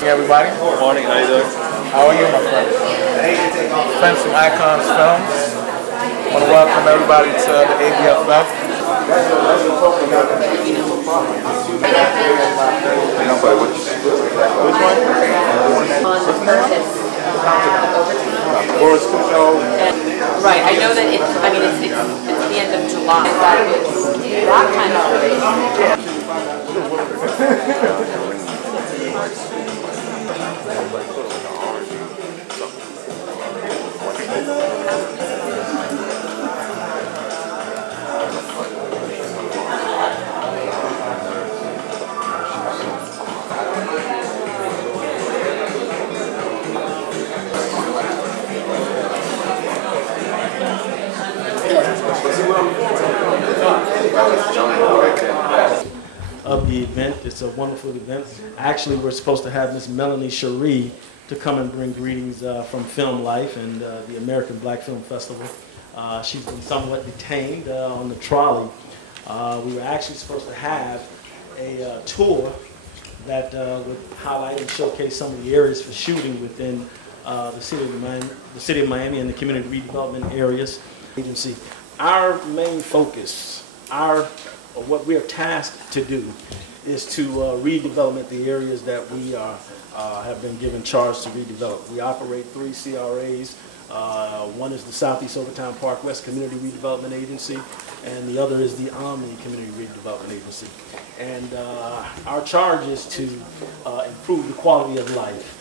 Hey everybody. Good morning, how you doing? How are you, my friend? Friends from Icons Films. I want to welcome everybody to the Abff. Which one? Right, I know that it's the end of July. That kind of the event. It's a wonderful event. Actually, we're supposed to have Miss Melanie Cherie to come and bring greetings from Film Life and the American Black Film Festival. She's been somewhat detained on the trolley. We were actually supposed to have a tour that would highlight and showcase some of the areas for shooting within the city of Miami and the community redevelopment areas. Agency. Our main focus, what we are tasked to do, is to redevelop the areas that we have been given charge to redevelop. We operate 3 CRAs. One is the Southeast Overtown Park West Community Redevelopment Agency, and the other is the Omni Community Redevelopment Agency. And our charge is to improve the quality of life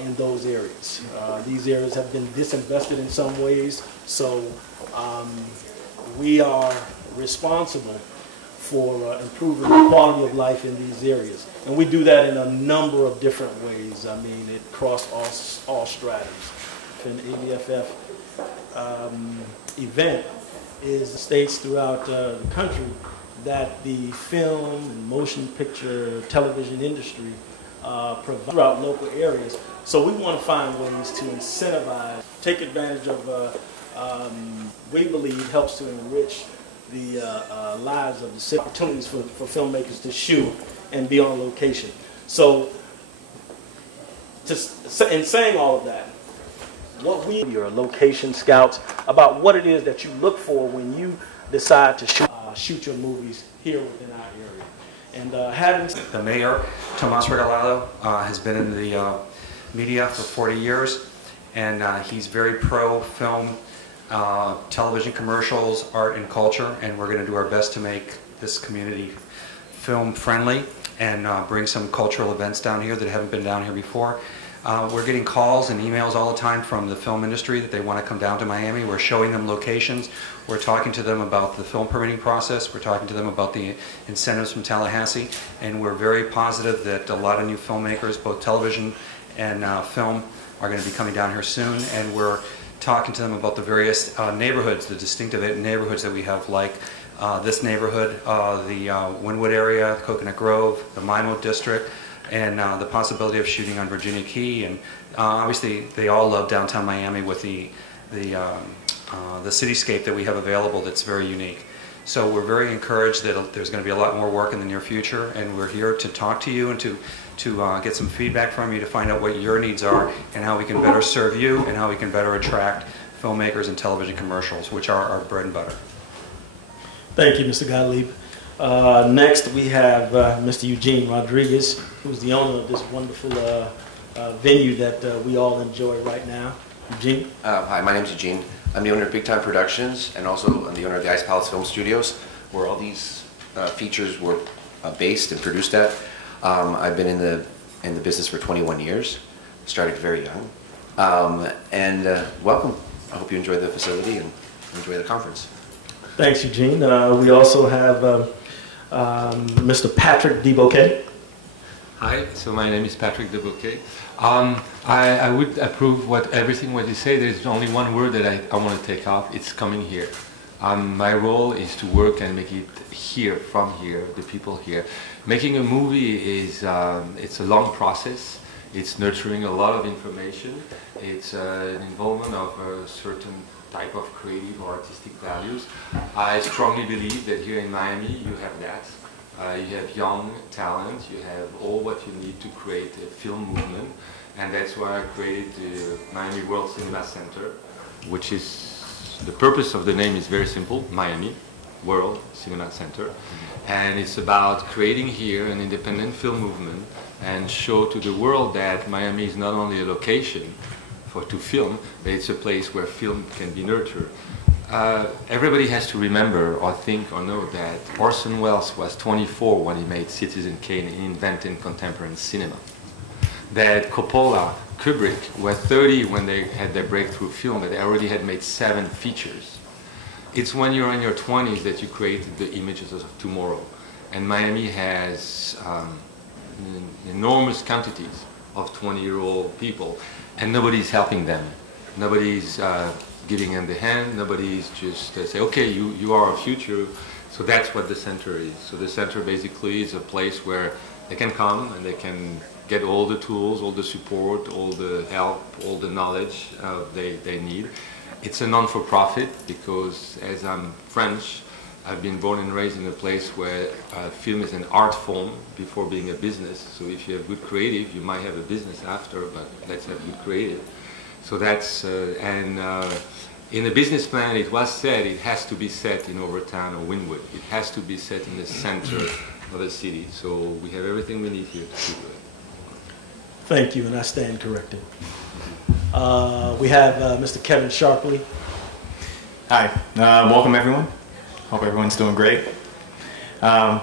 in those areas. These areas have been disinvested in some ways, so we are responsible for improving the quality of life in these areas. And we do that in a number of different ways. I mean, it crosses all strategies. An ABFF event is the states throughout the country that the film and motion picture television industry provide throughout local areas. So we want to find ways to incentivize, take advantage of, we believe helps to enrich the lives of the city, opportunities for filmmakers to shoot and be on location. So, in saying all of that, your location scouts about what it is that you look for when you decide to shoot your movies here within our area. And the mayor, Tomas Regalado, has been in the media for 40 years, and he's very pro-film, television commercials, art and culture, and we're going to do our best to make this community film friendly and bring some cultural events down here that haven't been down here before. We're getting calls and emails all the time from the film industry that they want to come down to Miami. We're showing them locations. We're talking to them about the film permitting process. We're talking to them about the incentives from Tallahassee. And we're very positive that a lot of new filmmakers, both television and film, are going to be coming down here soon. And we're talking to them about the various neighborhoods, the distinctive neighborhoods that we have, like this neighborhood, the Wynwood area, Coconut Grove, the Minewood District, and the possibility of shooting on Virginia Key. And obviously they all love downtown Miami with the cityscape that we have available that's very unique. So we're very encouraged that there's going to be a lot more work in the near future, and we're here to talk to you and to get some feedback from you to find out what your needs are and how we can better serve you and how we can better attract filmmakers and television commercials, which are our bread and butter. Thank you, Mr. Gottlieb. Next, we have Mr. Eugene Rodriguez, who's the owner of this wonderful venue that we all enjoy right now. Eugene? Hi, my name's Eugene. I'm the owner of Big Time Productions, and also I'm the owner of the Ice Palace Film Studios, where all these features were based and produced at. I've been in the business for 21 years. Started very young. Welcome. I hope you enjoy the facility and enjoy the conference. Thanks, Eugene. We also have Mr. Patrick DeBouquet. Hi, so my name is Patrick DeBouquet. I would approve everything what you say. There's only one word that I want to take off. It's coming here. My role is to work and make it here, from here, the people here. Making a movie is it's a long process. It's nurturing a lot of information. It's an involvement of a certain type of creative or artistic values. I strongly believe that here in Miami you have that. You have young talent, you have all what you need to create a film movement, and that's why I created the Miami World Cinema Center, which is, the purpose of the name is very simple, Miami World Cinema Center, and it's about creating here an independent film movement and show to the world that Miami is not only a location to film, but it's a place where film can be nurtured. Everybody has to remember or think or know that Orson Welles was 24 when he made Citizen Kane and invented contemporary cinema. That Coppola, Kubrick were 30 when they had their breakthrough film, but they already had made 7 features. It's when you're in your 20s that you create the images of tomorrow. And Miami has enormous quantities of 20-year-old people, and nobody's helping them. Nobody's giving them the hand. Nobody's just say, okay, you are our future. So that's what the center is. So the center basically is a place where they can come and they can get all the tools, all the support, all the help, all the knowledge they need. It's a non-for-profit because, as I'm French, I've been born and raised in a place where film is an art form before being a business. So if you have good creative, you might have a business after, but let's have good creative. So that's, in the business plan it was said it has to be set in Overtown or Wynwood. It has to be set in the center of the city. So we have everything we need here to do it. Thank you, and I stand corrected. We have Mr. Kevin Sharpley. Hi, welcome everyone. Hope everyone's doing great. I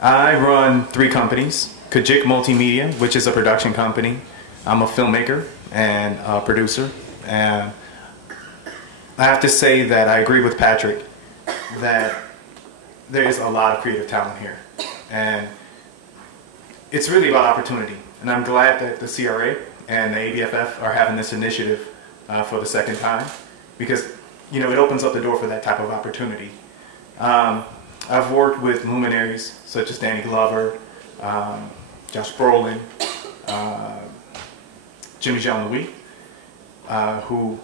run 3 companies. Kajik Multimedia, which is a production company. I'm a filmmaker and a producer. And I have to say that I agree with Patrick that there is a lot of creative talent here. And it's really about opportunity. And I'm glad that the CRA and the ABFF are having this initiative for the second time, because it opens up the door for that type of opportunity. I've worked with luminaries such as Danny Glover, Josh Brolin, Jimmy Jean-Louis, who,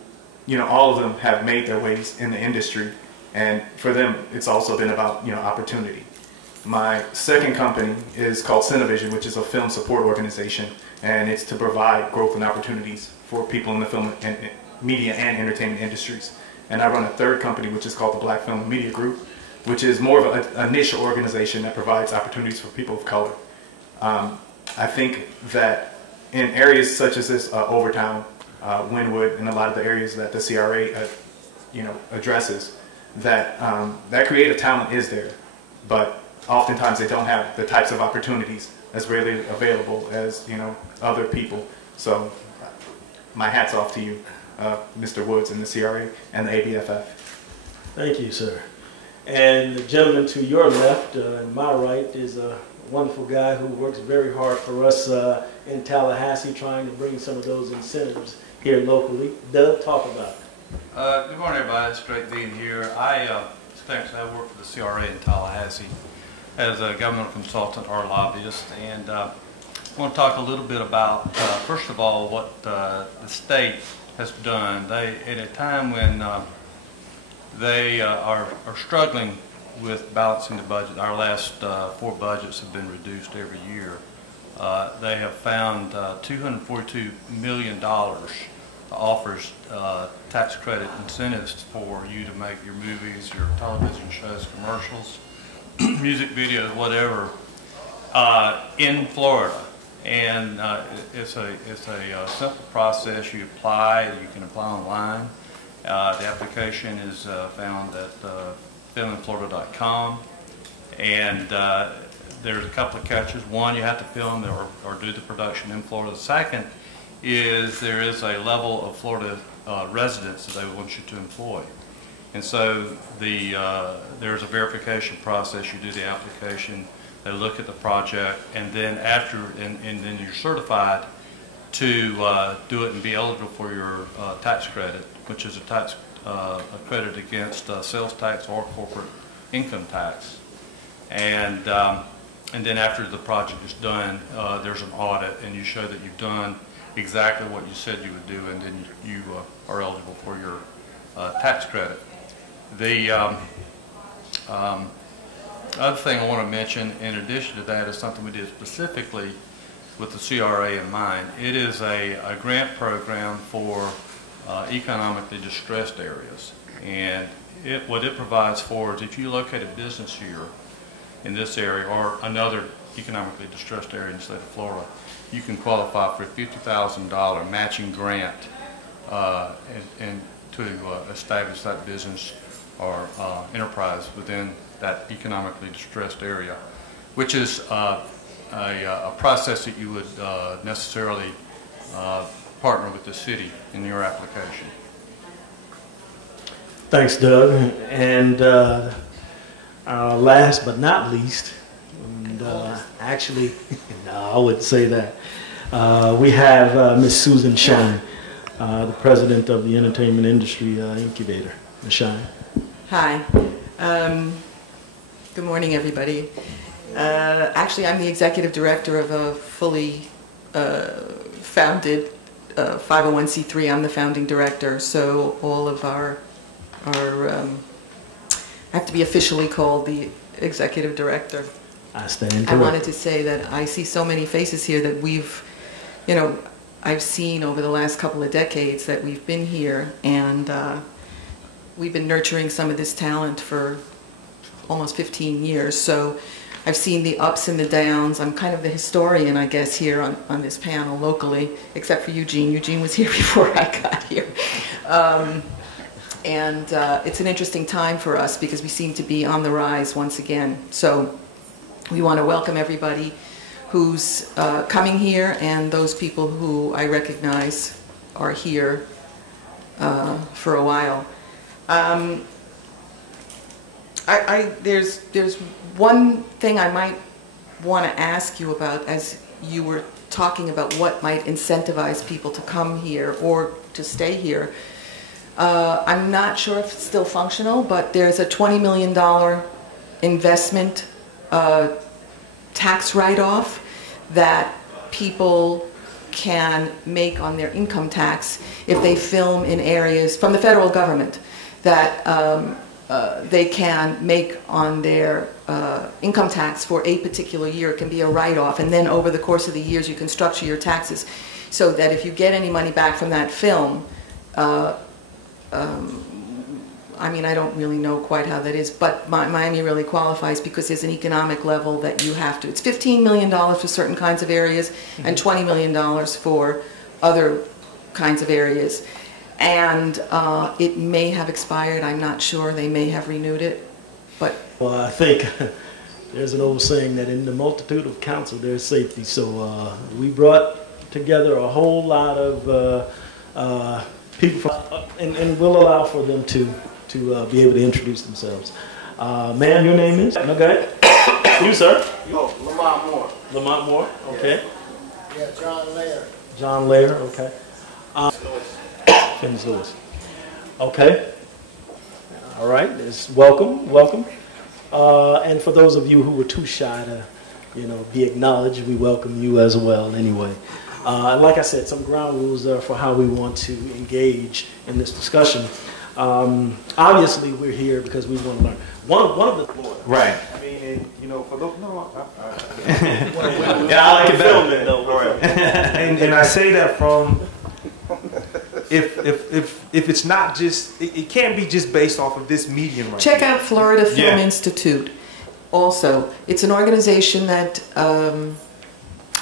all of them have made their ways in the industry, and for them it's also been about, opportunity. My second company is called Cinevision, which is a film support organization, and it's to provide growth and opportunities for people in the film and media and entertainment industries. And I run a third company, which is called the Black Film Media Group, which is more of a niche organization that provides opportunities for people of color. I think that in areas such as this, Overtown, Wynwood, and a lot of the areas that the CRA, addresses, that that creative talent is there, but oftentimes they don't have the types of opportunities as readily available as other people. So my hat's off to you, Mr. Woods and the CRA and the ABFF. Thank you, sir. And the gentleman to your left and my right is a wonderful guy who works very hard for us in Tallahassee, trying to bring some of those incentives here locally. Doug, talk about it. Good morning, everybody. It's great being here. I work for the CRA in Tallahassee as a governmental consultant or lobbyist, and I want to talk a little bit about, first of all, what the state has done. At a time when they are struggling with balancing the budget. Our last 4 budgets have been reduced every year. They have found $242 million offers tax credit incentives for you to make your movies, your television shows, commercials, music videos, whatever, in Florida. And it's a simple process. You apply. You can apply online. The application is found at filminflorida.com, and there's a couple of catches. One, you have to film or do the production in Florida. The second is there is a level of Florida residents that they want you to employ. And so there's a verification process. You do the application, they look at the project, and then then you're certified to do it and be eligible for your tax credit, which is a credit against sales tax or corporate income tax. And then after the project is done, there's an audit, and you show that you've done exactly what you said you would do, and then you are eligible for your tax credit. Other thing I want to mention, in addition to that, is something we did specifically with the CRA in mind. It is a grant program for economically distressed areas. And what it provides for is if you locate a business here in this area or another economically distressed area in the state of Florida, you can qualify for a $50,000 matching grant and to establish that business or enterprise within that economically distressed area, which is a process that you would necessarily partner with the city in your application. Thanks, Doug. And last but not least, and actually, no, I wouldn't say that. We have Ms. Susan Shine, the president of the Entertainment Industry Incubator. Ms. Shine. Hi. Good morning, everybody. Actually, I'm the executive director of a fully founded 501c3. I'm the founding director, so all of our I have to be officially called the executive director. I stand corrected. I wanted to say that I see so many faces here that I've seen over the last couple of decades that we've been here, and we've been nurturing some of this talent for almost 15 years. So I've seen the ups and the downs. I'm kind of the historian, I guess, here on this panel locally, except for Eugene. Eugene was here before I got here. It's an interesting time for us because we seem to be on the rise once again. So we want to welcome everybody who's coming here and those people who I recognize are here for a while. There's one thing I might want to ask you about as you were talking about what might incentivize people to come here or to stay here. I'm not sure if it's still functional, but there's a $20 million investment tax write-off that people can make on their income tax if they film in areas from the federal government that they can make on their income tax for a particular year. It can be a write-off, and then over the course of the years you can structure your taxes so that if you get any money back from that film, I mean, I don't really know quite how that is, but Miami really qualifies because there's an economic level that you have to. It's $15 million for certain kinds of areas and $20 million for other kinds of areas. And it may have expired. I'm not sure. They may have renewed it. But well, I think there's an old saying that in the multitude of counsel there's safety. So we brought together a whole lot of people from, and we'll allow for them to be able to introduce themselves. Ma'am, your name is? Okay. You, sir? Oh, Lamont Moore. Lamont Moore, okay. Yeah, John Lair. John Lair, okay. James Lewis. Okay. All right. It's welcome, welcome. And for those of you who were too shy to, be acknowledged, we welcome you as well. Anyway, like I said, some ground rules for how we want to engage in this discussion. Obviously, we're here because we want to learn. One of the right. I mean, for those yeah, I like it film better. it though. And I say that from if it's not just it can't be just based off of this medium right check here. out Florida Film Yeah. Institute. Also, it's an organization that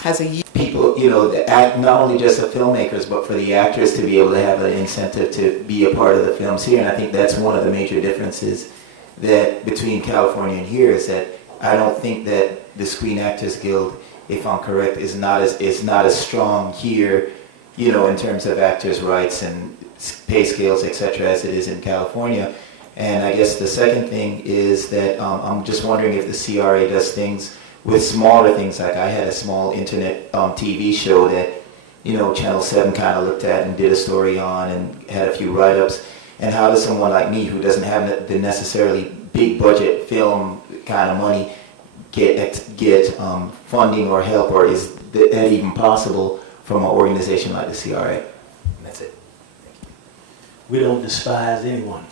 has a people, not only just the filmmakers, but for the actors to be able to have an incentive to be a part of the films here. And I think that's one of the major differences that between California and here is that I don't think that the Screen Actors Guild, if I'm correct, is not as strong here, in terms of actors' rights and pay scales, etc., as it is in California. And I guess the second thing is that I'm just wondering if the CRA does things with smaller things. Like I had a small internet TV show that, Channel 7 kind of looked at and did a story on and had a few write-ups. And how does someone like me, who doesn't have the necessarily big budget film kind of money, get funding or help, or is that even possible from an organization like the CRA? And that's it. We don't despise anyone.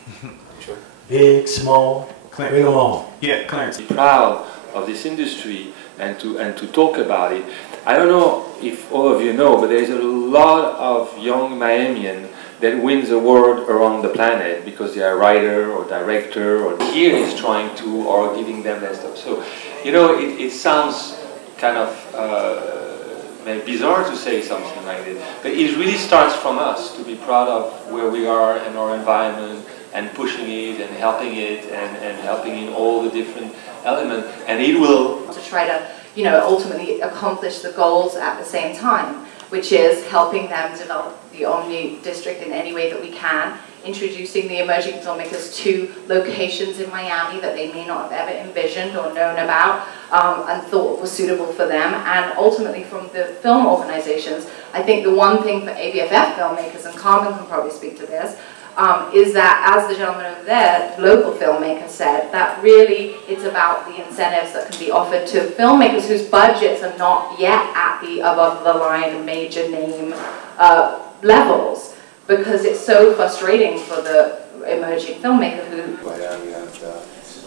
Sure. Big, small, Clarence. Bring them on. Yeah, Clarence. Proud of this industry and to talk about it. I don't know if all of you know, but there's a lot of young Miamian that wins award around the planet because they are writer or director or here is trying to or giving them that stuff. So, you know, it sounds kind of maybe bizarre to say something like this, but it really starts from us to be proud of where we are and our environment and pushing it and helping it and helping in all the different elements, and it will to try to, you know, ultimately accomplish the goals at the same time, which is helping them develop the Omni district in any way that we can, introducing the emerging filmmakers to locations in Miami that they may not have ever envisioned or known about and thought was suitable for them, and ultimately from the film organizations. I think the one thing for ABFF filmmakers, and Carmen can probably speak to this, is that, as the gentleman over there, local filmmaker said, that really it's about the incentives that can be offered to filmmakers whose budgets are not yet at the above-the-line major name levels, because it's so frustrating for the emerging filmmaker who... Miami, and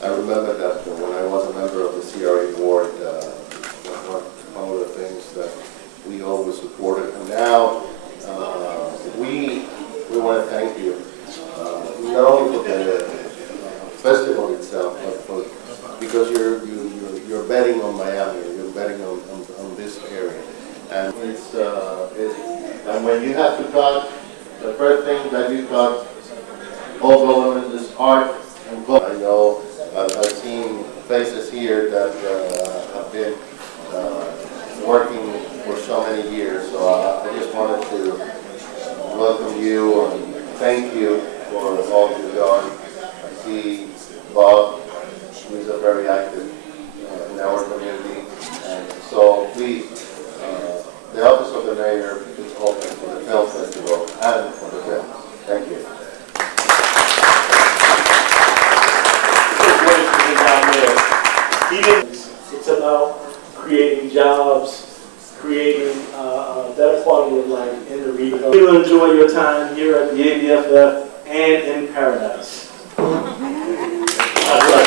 I remember that when I was a member of the CRA board, one of the things that we always supported, and now we want to thank you. Not only for the festival itself, but because you're betting on Miami, you're betting on this area, and and when you have to cut, the first thing that you cut, all government is art and culture. I know I've seen places here that have been working for so many years, so I just wanted to welcome you and thank you for all you've done. I see Bob, who is very active in our community, and so please, the office of the mayor is open for the film festival and for the film. Thank you. It's about creating jobs, creating a better quality of life in the region. You will enjoy your time here at the ABFF and in paradise. God bless.